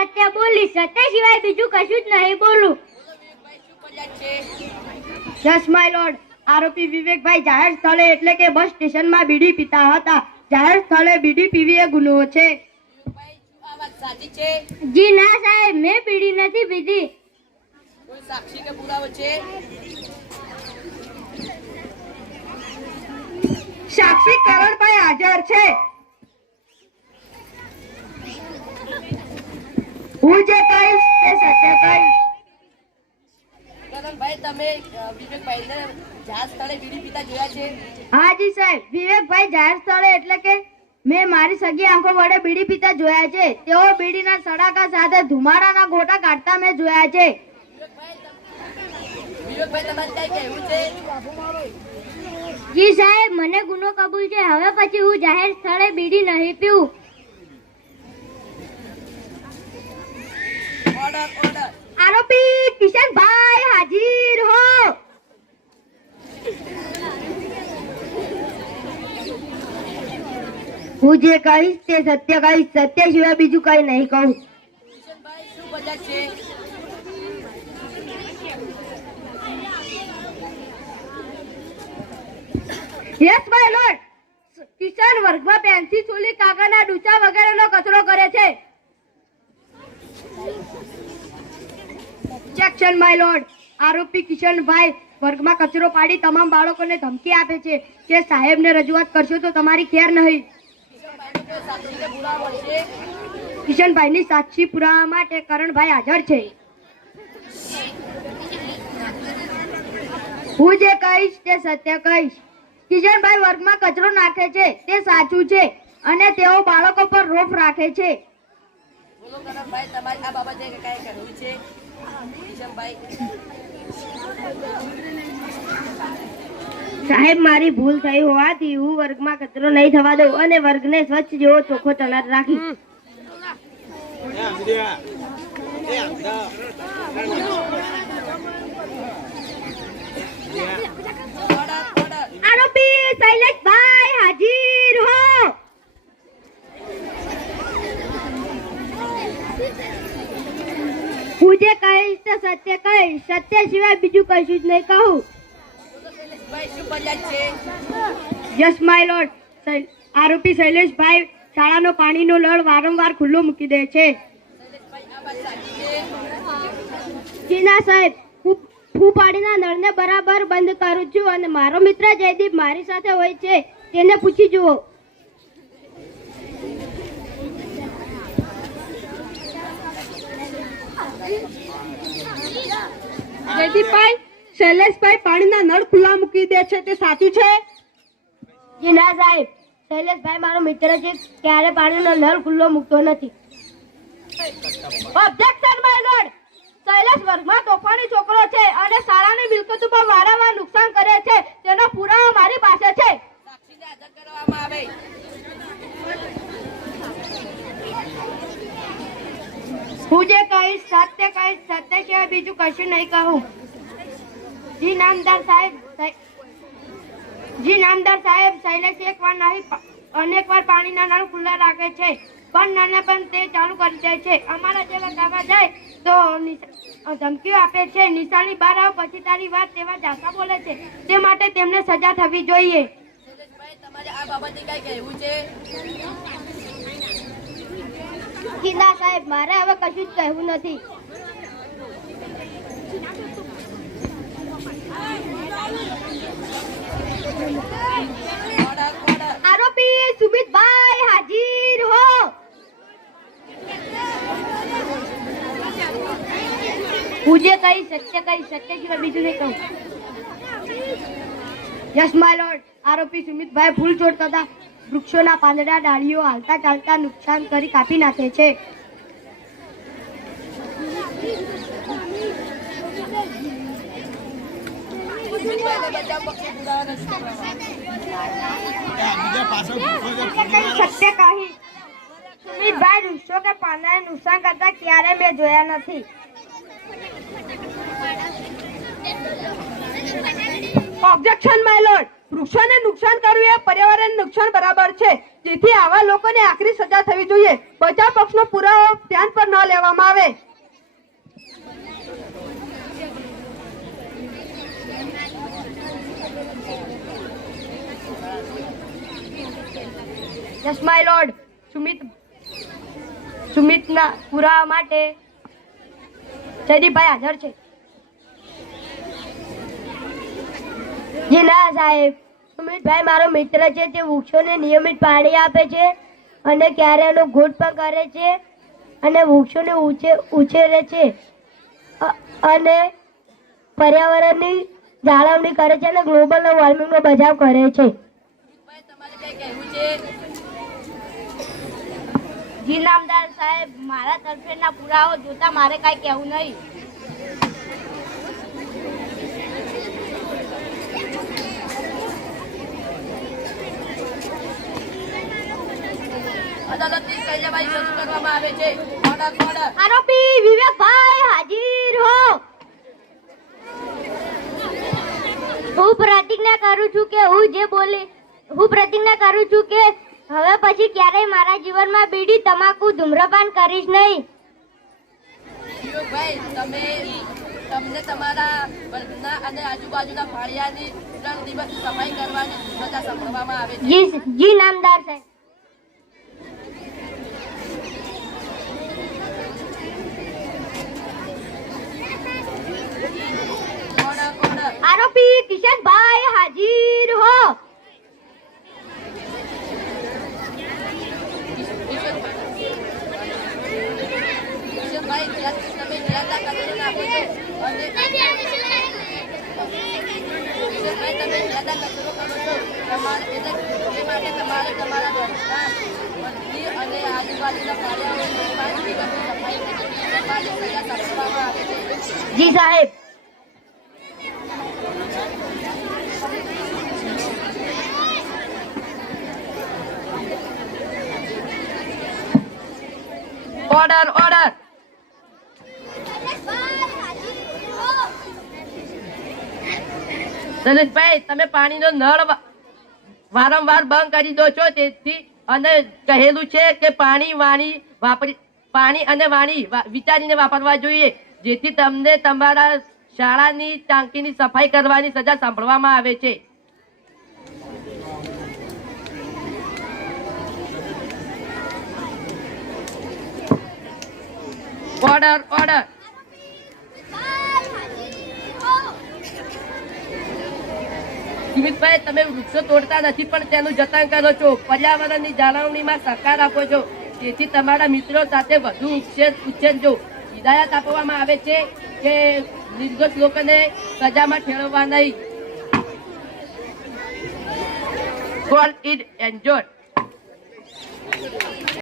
સત્ય બોલીશ. સત્ય સિવાય બીજું કશું જ નહીં બોલું. Yes my lord. આરોપી વિવેકભાઈ જાહેર સ્થળે એટલે કે બસ સ્ટેશનમાં બીડી પીતા હતા. જાહેર સ્થળે બીડી પીવી એ ગુનો છે. જી ના સાહેબ, મેં બીડી નથી પીધી. કોઈ સાક્ષી કે પુરાવો છે? સાક્ષી કરણભાઈ હાજર છે. હું જે કહીશ તે સત્ય કહીશ. કરણભાઈ, તમે વિવેકભાઈને જાહેર સ્થળે બીડી પીતા જોયા છે? હા જી સાહેબ, વિવેકભાઈ જાહેર સ્થળે એટલે કે મેં મારી સગી આંખો વડે બીડી પીતા જોયા છે. તેઓ બીડીના સડાકા સાથે ધુમાડાના ગોટા કાઢતા મેં જોયા છે. વિવેકભાઈ, તમારે કઈ કહેવું છે? જી સાહેબ, મને ગુનો કબૂલ છે. હવે પછી હું જાહેર સ્થળે બીડી નહીં પીવું. Order order. આરોપી કિશનભાઈ હાજર હો. હું જે કહીશ તે સત્ય કહીશ. સત્ય સિવાય બીજું કઈ નહીં કહું. કિશનભાઈ, શું વજહ છે? Yes my lord. કિશન વર્ગમાં પેન્સિલ ચોલી કાગળના ડૂચા વગેરેનો કચરો કરે છે. Objection my lord. આરોપી કિશનભાઈ વર્ગમાં કચરો પાડી તમામ બાળકોને ધમકી આપે છે કે સાહેબને રજૂઆત કરશો તો તમારી ખેર નહીં. સાક્ષી કે પુરાવો છે? કિશનભાઈની સાક્ષી પુરાવા માટે કરણભાઈ હાજર છે. હું જે કહીશ તે સત્ય કહીશ. કિશનભાઈ વર્ગમાં કચરો નાખે છે તે સાચું છે અને તેઓ બાળકો પર રોફ રાખે છે. બોલો કરણભાઈ, તમારે આ બાબતે કઈ કહેવું છે? કિશનભાઈ, સાહેબ, મારી ભૂલ થઈ હોવાથી હું વર્ગમાં કચરો નહીં થવા દઉં અને વર્ગને સ્વચ્છ જેવો ચોખ્ખો તૈયાર રાખીશ. Order order. આરોપી શૈલેષભાઈ હાજર હો. હું જે કહીશ તે સત્ય કહીશ. સત્ય સિવાય બીજું કશું જ નહીં કહું. શૈલેષભાઈ, શું વજહ છે? Yes my lord. આરોપી શૈલેષભાઈ શાળાનો પાણીનો નળ વારંવાર ખુલ્લો મૂકી દે છે. શૈલેષભાઈ, આ વાત સાચી છે? જીના સાહેબ, હું પાણીના નળને બરાબર બંધ કરું છું અને મારો મિત્ર જયદીપ મારી સાથે હોય છે. તેને પૂછી જુઓ. જયદીપભાઈ, શૈલેષભાઈ પાણીના નળ ખુલ્લા મૂકી દે છે તે સાચું છે? જી ના સાહેબ, શૈલેષભાઈ મારો મિત્ર છે. ક્યારે પાણીનો નળ ખુલ્લો મૂકતો નથી. Objection my lord. શૈલેષ વર્ગમાં તોફાની છોકરો છે અને શાળાની મિલકત ઉપર વારંવાર નુકસાન કરે છે. તેનો પુરાવો મારી પાસે છે. સાક્ષીને હાજર કરવામાં આવે. હું જે કહીશ સત્ય કહીશ. સત્ય સિવાય બીજું કશું નહીં કહું. જી નામદાર સાહેબ, શૈલેષ એકવાર નહીં અનેકવાર પાણીના નળ ખુલ્લા રાખે છે પણ નાના પણ તે ચાલુ કરી દે છે. અમારા જેવા ગાવા જાય તો ધમકીઓ આપે છે. નિશાની બહાર આવ પછી તારી વાત તેવા જાસા બોલે છે. તે માટે તેમને સજા થવી જોઈએ. શૈલેષભાઈ, તમારે આ બાબતે કઈ કહેવું છે? ના સાહેબ, મારે હવે કશું જ કહેવું નથી. Order order. આરોપી સુમિતભાઈ હાજર હો. હું જે કહીશ સત્ય કહીશ. સત્ય સિવાય બીજું નહીં કહું. Yes my lord. આરોપી સુમિતભાઈ ફૂલ છોડ તથા વૃક્ષોના પાંદડા ડાળીઓ હાલતા ચાલતા નુકસાન કરી કાપી નાખે છે. વિવેકભાઈને બચાવ પક્ષે પુરાવા રજૂ કરવામાં. સત્ય કહી. સુમિતભાઈ વૃક્ષો કે પાંદડાને નુકસાન કરતા ક્યારે મેં જોયા નથી. Objection my lord. વૃક્ષોને નુકસાન કરવું એ પર્યાવરણ નુકસાન બરાબર છે. જેથી આવા લોકોને આકરી સજા થવી જોઈએ. બચાવ પક્ષનો પુરાવો ધ્યાન પર ન લેવામાં યસ માય લોર્ડ. સુમિતના પુરાવા માટે જયદીપભાઈ હાજર છે. જી ના સાહેબ, સુમિતભાઈ મારો મિત્ર છે. તે વૃક્ષોને નિયમિત પાણી આપે છે અને ક્યારે એનો ગોઠ પણ કરે છે અને વૃક્ષોને ઉછેરે છે અને પર્યાવરણની જાળવણી કરે છે અને ગ્લોબલ વોર્મિંગનો બચાવ કરે છે. ભાઈ તમારે કઈ કહેવું છે? જી નામદાર સાહેબ, મારા તરફેણના પુરાવો જોતા મારે કાંઈ કહેવું નહીં. અદાલતની કાર્યવાહી શરૂ કરવામાં આવે છે. ઓર્ડર. આરોપી વિવેકભાઈ હાજર હો. હું પ્રતિજ્ઞા કરું છું કે હવે પછી ક્યારેય મારા જીવનમાં બીડી, તમાકુ, ધૂમ્રપાન કરીશ નહીં. ભાઈ તમને તમારા વર્ગના અને આજુબાજુના ફાળિયાની 3 દિવસ સફાઈ કરવાની સજા સંભળવામાં આવે છે. જી નામદાર સાહેબ. ઓર્ડર. આરોપી કિશનભાઈ હાજર હો. ભાઈ તમે નિરાધાર કચેરીને આપો છો અને ભાઈ તમે નિરાધાર કચેરો કરો છો. તમારે એટલે એ માટે તમારે તમારા ઘરના વસ્તી અને આજુબાજુના ફાળિયાઓની 5 દિવસની સફાઈ કરવાની સજા સંભળવામાં આવે છે. જી સાહેબ. ઓર્ડર. દલેશભાઈ, તમે પાણીનો નળ વારંવાર બંધ કરી દો છો. તેથી અને કહેલું છે કે પાણી અને વાણી વિચારીને વાપરવા જોઈએ, જેથી તમને તમારા શાળાની ટાંકીની સફાઈ કરવાની સજા સાંભળવામાં આવે છે. ઓર્ડર. સુમિતભાઈ, તમે વૃક્ષો તોડતા નથી પણ તેનું જતન કરો છો. પર્યાવરણની જાળવણીમાં સહકાર આપો છો, તેથી તમારા મિત્રો સાથે વધુ ઉછેરજો. હિદાયત આપવામાં આવે છે કે નિર્દોષ લોકોને સજામાં ઠેરવવા નહીં. Call it enjoy.